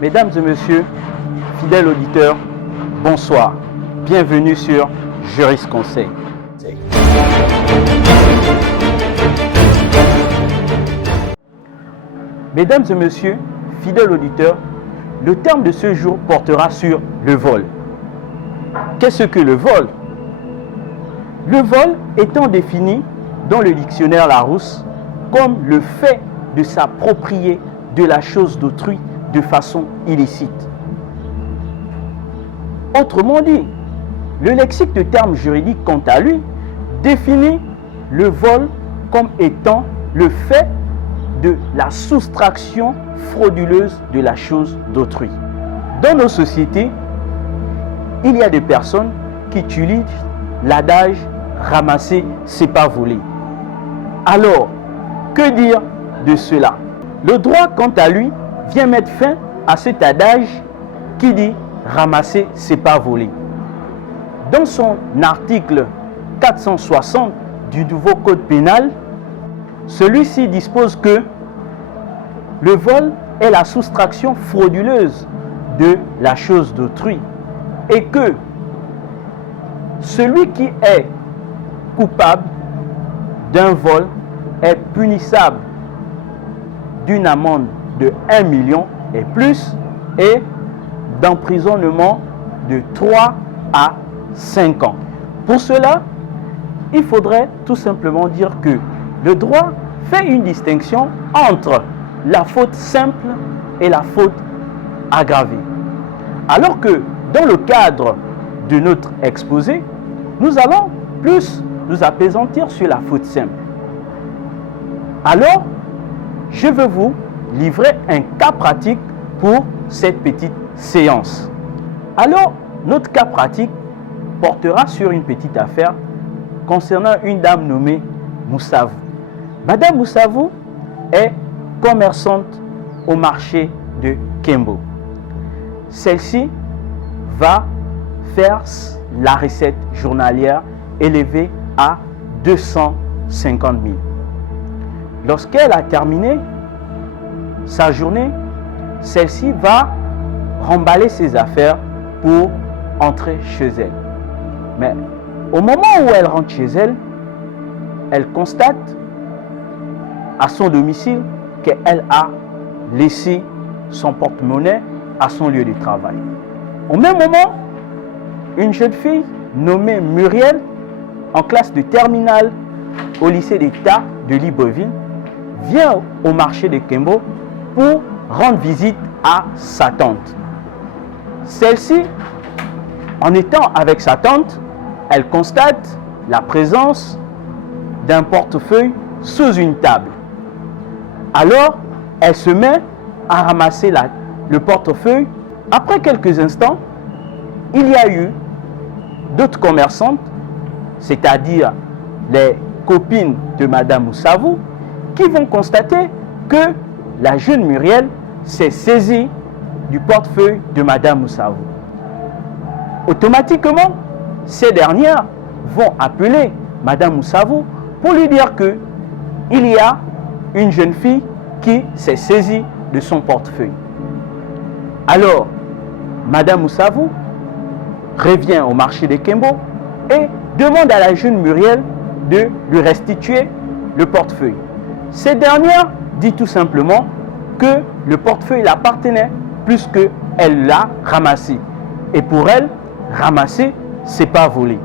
Mesdames et messieurs, fidèles auditeurs, bonsoir. Bienvenue sur Jurisconseil. Mesdames et messieurs, fidèles auditeurs, le terme de ce jour portera sur le vol. Qu'est-ce que le vol? Le vol étant défini dans le dictionnaire Larousse comme le fait de s'approprier de la chose d'autrui de façon illicite. Autrement dit, le lexique de termes juridiques, quant à lui, définit le vol comme étant le fait de la soustraction frauduleuse de la chose d'autrui. Dans nos sociétés, il y a des personnes qui utilisent l'adage « ramasser, c'est pas voler ». Alors, que dire de cela? Le droit, quant à lui, vient mettre fin à cet adage qui dit « ramasser, c'est pas voler ». Dans son article 460 du nouveau code pénal, celui-ci dispose que le vol est la soustraction frauduleuse de la chose d'autrui et que celui qui est coupable d'un vol est punissable d'une amende de 1 million et plus et d'emprisonnement de 3 à 5 ans. Pour cela, il faudrait tout simplement dire que le droit fait une distinction entre la faute simple et la faute aggravée. Alors que dans le cadre de notre exposé, nous allons plus nous appesantir sur la faute simple. Alors, je veux vous livrer un cas pratique pour cette petite séance. Alors, notre cas pratique portera sur une petite affaire concernant une dame nommée Moussavou. Madame Moussavou est commerçante au marché de Kembo. Celle-ci va faire la recette journalière élevée à 250 000. Lorsqu'elle a terminé sa journée, celle-ci va remballer ses affaires pour entrer chez elle. Mais au moment où elle rentre chez elle, elle constate à son domicile qu'elle a laissé son porte-monnaie à son lieu de travail. Au même moment, une jeune fille nommée Muriel, en classe de terminale au lycée d'État de Libreville, vient au marché de Kembo pour rendre visite à sa tante. Celle-ci, en étant avec sa tante, elle constate la présence d'un portefeuille sous une table. Alors, elle se met à ramasser le portefeuille. Après quelques instants, il y a eu d'autres commerçantes, c'est-à-dire les copines de Madame Moussavou, qui vont constater que la jeune Muriel s'est saisie du portefeuille de Madame Moussavou. Automatiquement, ces dernières vont appeler Madame Moussavou pour lui dire que il y a une jeune fille qui s'est saisie de son portefeuille. Alors, Madame Moussavou revient au marché de Kembo et demande à la jeune Muriel de lui restituer le portefeuille. Cette dernière dit tout simplement que le portefeuille l'appartenait plus qu'elle l'a ramassé. Et pour elle, ramasser, c'est pas voler.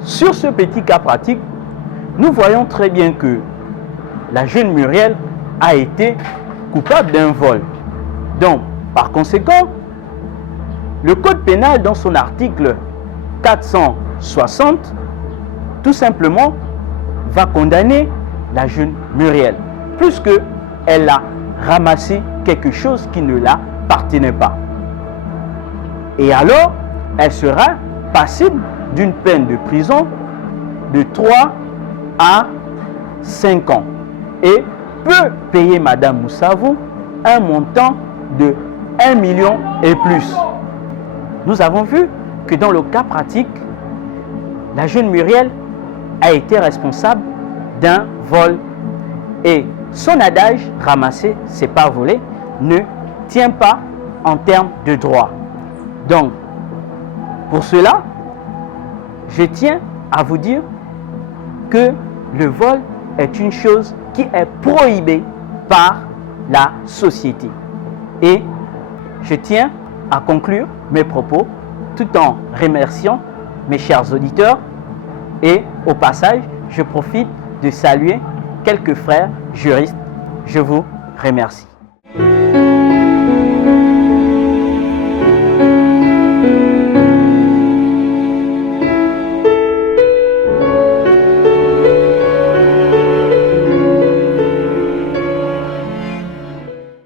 Sur ce petit cas pratique, nous voyons très bien que la jeune Muriel a été coupable d'un vol. Donc, par conséquent, le code pénal, dans son article 460, tout simplement, va condamner la jeune Muriel, puisque elle a ramassé quelque chose qui ne l'appartenait pas. Et alors, elle sera passible d'une peine de prison de 3 à 5 ans et peut payer Madame Moussavou un montant de 1 million et plus. Nous avons vu que dans le cas pratique, la jeune Muriel a été responsable d'un vol et son adage « ramasser, c'est pas voler » ne tient pas en termes de droit. Donc, pour cela, je tiens à vous dire que le vol est une chose qui est prohibée par la société. Et je tiens à conclure mes propos tout en remerciant mes chers auditeurs et au passage, je profite de saluer quelques frères juristes. Je vous remercie.